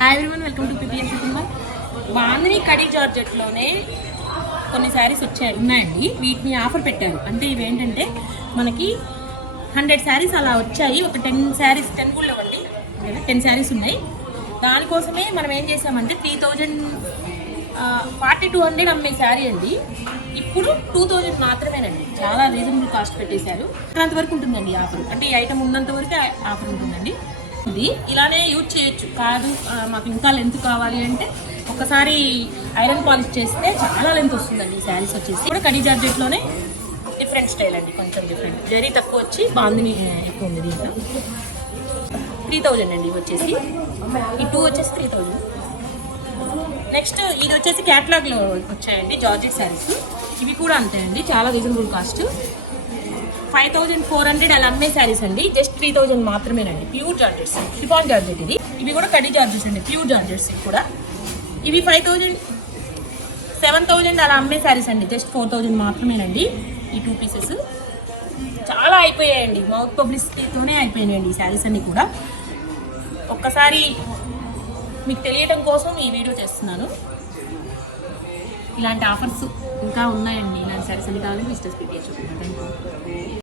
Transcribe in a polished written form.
Hi everyone, welcome to PPS కుటుంబం. బాందిని కడీ జార్జెట్లోనే కొన్ని శారీస్ ఉన్నాయండి. వీటిని ఆఫర్ పెట్టారు. అంటే ఇవేంటంటే మనకి 100 శారీస్ అలా వచ్చాయి. ఒక 10 శారీస్ 10 కూడా ఇవ్వండి, 10 శారీస్ ఉన్నాయి. దానికోసమే మనం ఏం చేసామంటే 3200 అమ్మే శారీ అండి ఇప్పుడు 2000 మాత్రమేనండి. చాలా రీజనబుల్ కాస్ట్ పెట్టేశారు. అంతవరకు ఉంటుందండి ఆఫర్. అంటే ఈ ఐటమ్ ఉన్నంత వరకు ఆఫర్ ఉంటుందండి. ఇది ఇలానే యూజ్ చేయొచ్చు. కాదు మాకు ఇంకా లెంత్ కావాలి అంటే ఒకసారి ఐరన్ పాలిష్ చేస్తే చాలా లెంత్ వస్తుందండి. ఈ శారీస్ వచ్చేసి కూడా కడీ జార్జెట్లోనే డిఫరెంట్ స్టైల్ అండి, కొంచెం డిఫరెంట్. జరీ తక్కువ వచ్చి బాందిని ఎక్కువ ఉంది. దీంట్లో 3000 అండి. ఇవి వచ్చేసి ఈ 2 వచ్చేసి 3000. నెక్స్ట్ ఇది వచ్చేసి క్యాటలాగ్లో వచ్చాయండి జార్జెట్ శారీస్. ఇవి కూడా అంతే అండి, చాలా రీజనబుల్ కాస్ట్. 5400 అలా అమ్మే శారీస్ అండి, జస్ట్ 3000 మాత్రమేనండి. ప్యూర్ జార్జెట్స్, షిఫాన్ జార్జెట్ ఇది. ఇవి కూడా కడీ జార్జెట్స్ అండి, ప్యూర్ జార్జెట్స్ ఇవి కూడా. ఇవి 5000 7000 అలా అమ్మే శారీస్ అండి, జస్ట్ 4000 మాత్రమేనండి. ఈ 2 పీసెస్ చాలా అయిపోయాయండి, మౌత్ పబ్లిసిటీతోనే అయిపోయాయండి ఈ శారీస్ అన్నీ కూడా. ఒక్కసారి మీకు తెలియటం కోసం ఈ వీడియో చేస్తున్నాను. ఇలాంటి ఆఫర్స్ ఇంకా ఉన్నాయండి. ఇలాంటి శారీస్ అన్ని కావాలంటే బిజినెస్ పెట్టేయచ్చు.